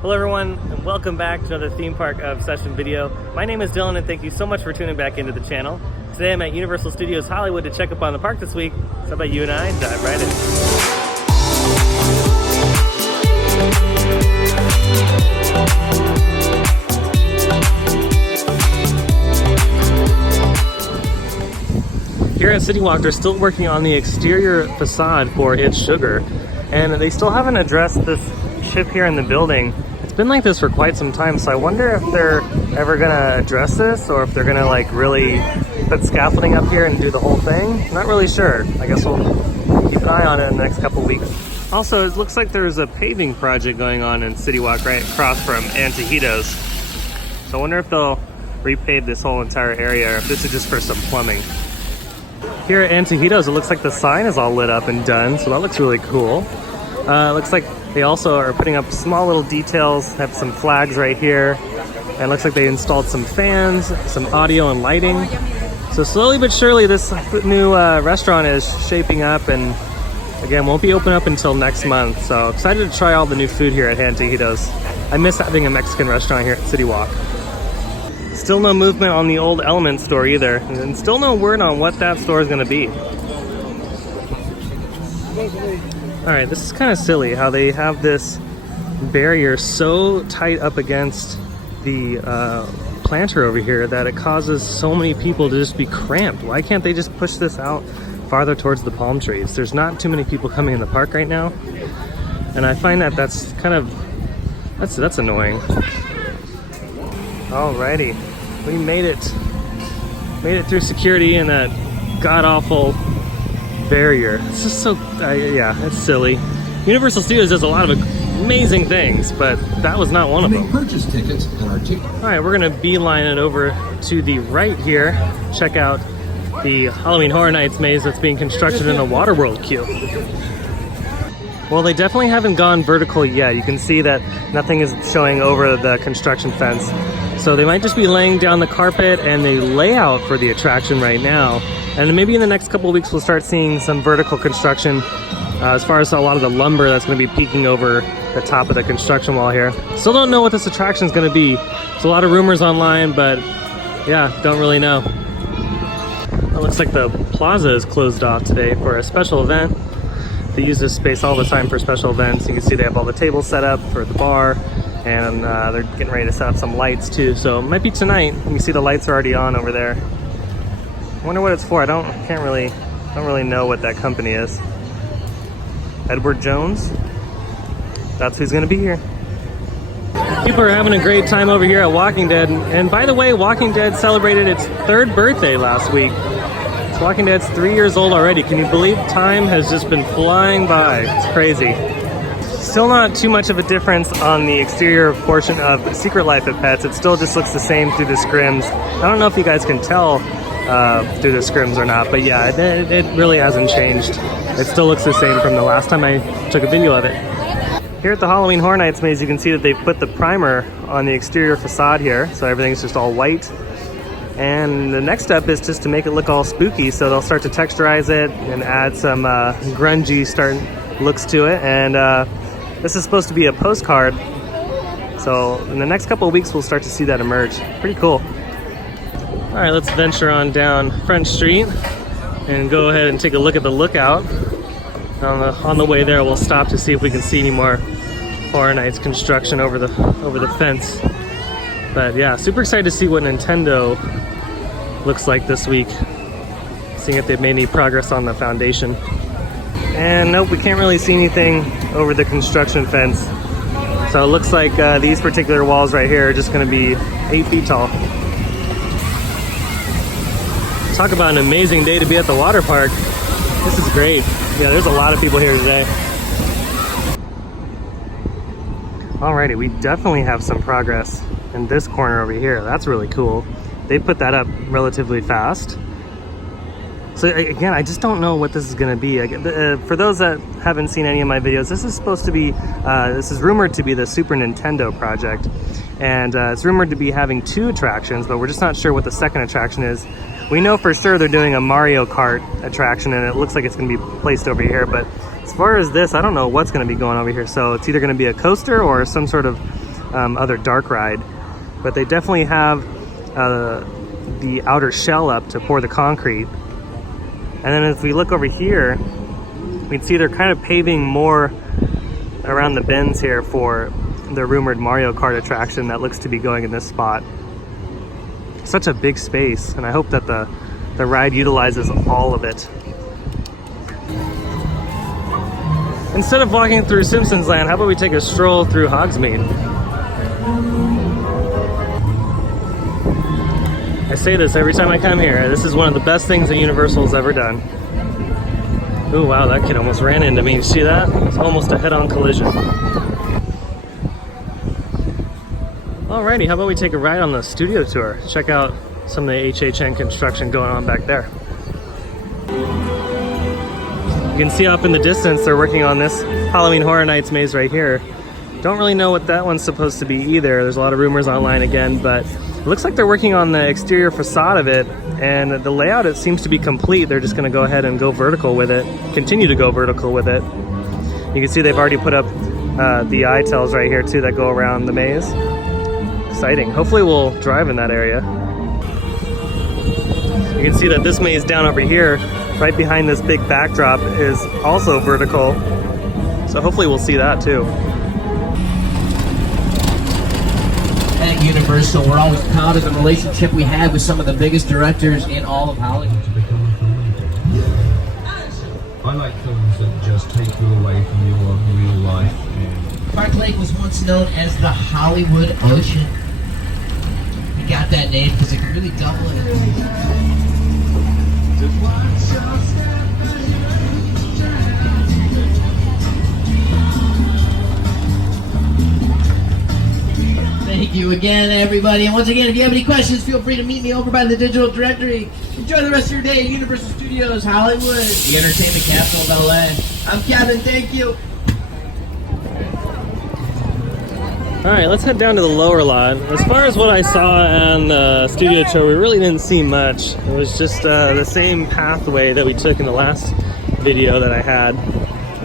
Hello everyone, and welcome back to another theme park obsession video. My name is Dylan and thank you so much for tuning back into the channel. Today I'm at Universal Studios Hollywood to check up on the park this week. So how about you and I dive right in. Here at CityWalk, they're still working on the exterior facade for It's Sugar, and they still haven't addressed this ship here in the building. It's been like this for quite some time, so I wonder if they're ever gonna address this or if they're gonna like really put scaffolding up here and do the whole thing. Not really sure. I guess we'll keep an eye on it in the next couple weeks. Also, it looks like there's a paving project going on in CityWalk right across from Antojitos. So I wonder if they'll repave this whole entire area or if this is just for some plumbing. Here at Antojitos, it looks like the sign is all lit up and done, so that looks really cool. It looks like they also are putting up small little details, have some flags right here, and it looks like they installed some fans, some audio and lighting. So slowly but surely this new restaurant is shaping up, and again, won't be open up until next month. So excited to try all the new food here at Antojitos. I miss having a Mexican restaurant here at CityWalk. Still no movement on the old Element store either, and still no word on what that store is going to be. Alright, this is kind of silly how they have this barrier so tight up against the planter over here that it causes so many people to just be cramped. Why can't they just push this out farther towards the palm trees? There's not too many people coming in the park right now, and I find that that's kind of, that's annoying. Alrighty, we made it through security in that god-awful barrier. It's just so, yeah, it's silly. Universal Studios does a lot of amazing things, but that was not one of them. Purchase tickets and our ticket. All right, we're gonna beeline it over to the right here. Check out the Halloween Horror Nights maze that's being constructed in the Waterworld queue. Well, they definitely haven't gone vertical yet. You can see that nothing is showing over the construction fence. So they might just be laying down the carpet and the layout for the attraction right now. And maybe in the next couple of weeks, we'll start seeing some vertical construction as far as a lot of the lumber that's going to be peeking over the top of the construction wall here. Still don't know what this attraction is going to be. There's a lot of rumors online, but yeah, don't really know. It looks like the plaza is closed off today for a special event. They use this space all the time for special events. You can see they have all the tables set up for the bar, and they're getting ready to set up some lights too. So it might be tonight. You can see the lights are already on over there. I wonder what it's for. I don't really know what that company is. Edward Jones? That's who's gonna be here. People are having a great time over here at Walking Dead. And by the way, Walking Dead celebrated its 3rd birthday last week. So Walking Dead's 3 years old already. Can you believe time has just been flying by? It's crazy. Still not too much of a difference on the exterior portion of Secret Life at Pets. It still just looks the same through the scrims. I don't know if you guys can tell through the scrims or not, but yeah, it really hasn't changed. It still looks the same from the last time I took a video of it. Here at the Halloween Horror Nights maze, you can see that they've put the primer on the exterior facade here, so everything's just all white. And the next step is just to make it look all spooky, so they'll start to texturize it and add some grungy looks to it. And this is supposed to be a postcard, so in the next couple of weeks we'll start to see that emerge. Pretty cool. All right, let's venture on down Front Street and go ahead and take a look at the lookout. On the way there, we'll stop to see if we can see any more Horror Nights construction over the fence. But yeah, super excited to see what Nintendo looks like this week. Seeing if they've made any progress on the foundation. And nope, we can't really see anything over the construction fence. So it looks like these particular walls right here are just gonna be 8 feet tall. Talk about an amazing day to be at the water park. This is great. Yeah, there's a lot of people here today. Alrighty, we definitely have some progress in this corner over here. That's really cool. They put that up relatively fast. So again, I just don't know what this is going to be. For those that haven't seen any of my videos, this is supposed to be, this is rumored to be the Super Nintendo project. And it's rumored to be having 2 attractions, but we're just not sure what the second attraction is. We know for sure they're doing a Mario Kart attraction, and it looks like it's going to be placed over here. But as far as this, I don't know what's going to be going over here. So it's either going to be a coaster or some sort of other dark ride, but they definitely have the outer shell up to pour the concrete. And then as we look over here, we can see they're kind of paving more around the bends here for the rumored Mario Kart attraction that looks to be going in this spot. Such a big space, and I hope that the ride utilizes all of it. Instead of walking through Simpsons Land, how about we take a stroll through Hogsmeade? I say this every time I come here. This is one of the best things that Universal's ever done. Ooh, wow, that kid almost ran into me. You see that? It's almost a head-on collision. Alrighty, how about we take a ride on the studio tour? Check out some of the HHN construction going on back there. You can see off in the distance they're working on this Halloween Horror Nights maze right here. Don't really know what that one's supposed to be either. There's a lot of rumors online again, but it looks like they're working on the exterior facade of it, and the layout, it seems to be complete. They're just gonna go ahead and go vertical with it, continue to go vertical with it. You can see they've already put up the eye-tells right here too that go around the maze. Exciting. Hopefully we'll drive in that area. You can see that this maze down over here, right behind this big backdrop, is also vertical. So hopefully we'll see that too. At Universal, we're always proud of the relationship we have with some of the biggest directors in all of Hollywood. I like films that just take you away from your real life. Park Lake was once known as the Hollywood Ocean. We got that name because it could really double it. Thank you again, everybody. And once again, if you have any questions, feel free to meet me over by the digital directory. Enjoy the rest of your day at Universal Studios Hollywood, the entertainment capital of LA. I'm Kevin. Thank you. All right, let's head down to the lower lot. As far as what I saw on the studio tour, we really didn't see much. It was just the same pathway that we took in the last video that I had.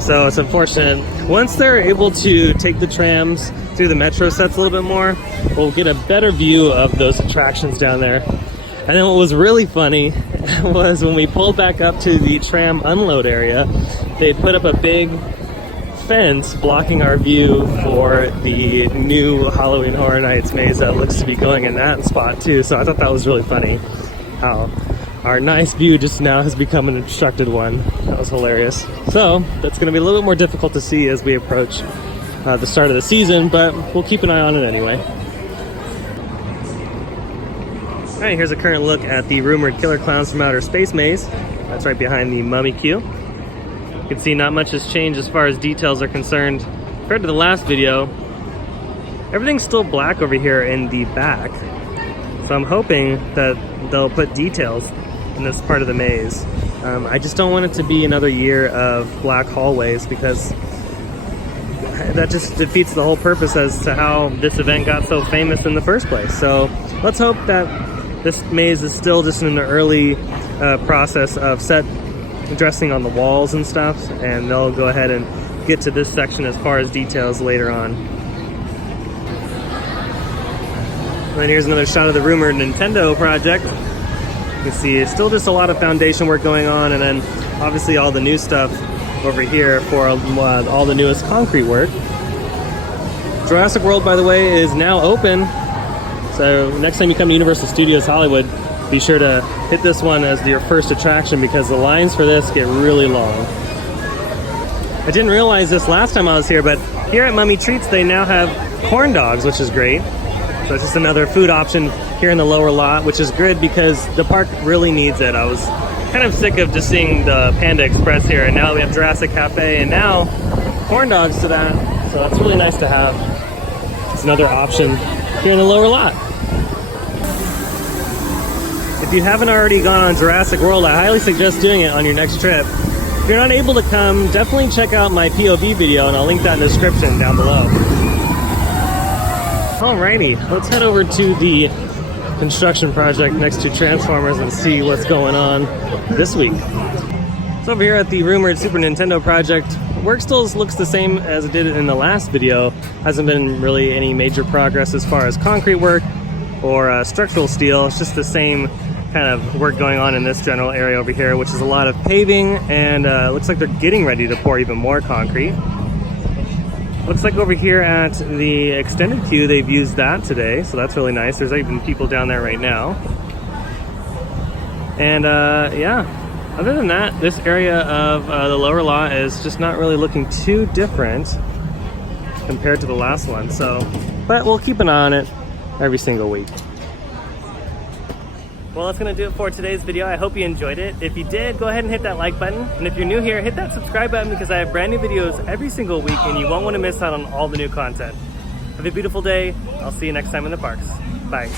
So it's unfortunate. Once they're able to take the trams through the metro sets a little bit more, we'll get a better view of those attractions down there. And then what was really funny was when we pulled back up to the tram unload area, they put up a big fence blocking our view for the new Halloween Horror Nights maze that looks to be going in that spot too. So I thought that was really funny, how our nice view just now has become an obstructed one. That was hilarious. So that's going to be a little bit more difficult to see as we approach the start of the season, but we'll keep an eye on it anyway. All right, here's a current look at the rumored Killer Clowns from Outer Space maze. That's right behind the mummy queue. You can see not much has changed as far as details are concerned. Compared to the last video, everything's still black over here in the back. So I'm hoping that they'll put details in this part of the maze. I just don't want it to be another year of black hallways, because that just defeats the whole purpose as to how this event got so famous in the first place. So let's hope that this maze is still just in the early process of set dressing on the walls and stuff, and they'll go ahead and get to this section as far as details later on. And then here's another shot of the rumored Nintendo project. You can see it's still just a lot of foundation work going on, and then obviously all the new stuff over here for all the newest concrete work. Jurassic World, by the way, is now open. So next time you come to Universal Studios Hollywood, be sure to hit this one as your first attraction, because the lines for this get really long. I didn't realize this last time I was here, but here at Mummy Treats, they now have corn dogs, which is great. So it's just another food option here in the lower lot, which is good because the park really needs it. I was kind of sick of just seeing the Panda Express here, and now we have Jurassic Cafe, and now corn dogs to that. So that's really nice to have. It's another option here in the lower lot. If you haven't already gone on Jurassic World, I highly suggest doing it on your next trip. If you're not able to come, definitely check out my POV video, and I'll link that in the description down below. Alrighty, let's head over to the construction project next to Transformers and see what's going on this week. So So over here at the rumored Super Nintendo project, work still looks the same as it did in the last video. Hasn't been really any major progress as far as concrete work or structural steel. It's just the same kind of work going on in this general area over here, which is a lot of paving, and looks like they're getting ready to pour even more concrete. Looks like over here at the extended queue, they've used that today, so that's really nice. There's even people down there right now. And yeah, other than that, this area of the lower lot is just not really looking too different compared to the last one. So, but we'll keep an eye on it every single week. Well, that's gonna do it for today's video. I hope you enjoyed it. If you did, go ahead and hit that like button. And if you're new here, hit that subscribe button because I have brand new videos every single week and you won't want to miss out on all the new content. Have a beautiful day. I'll see you next time in the parks. Bye.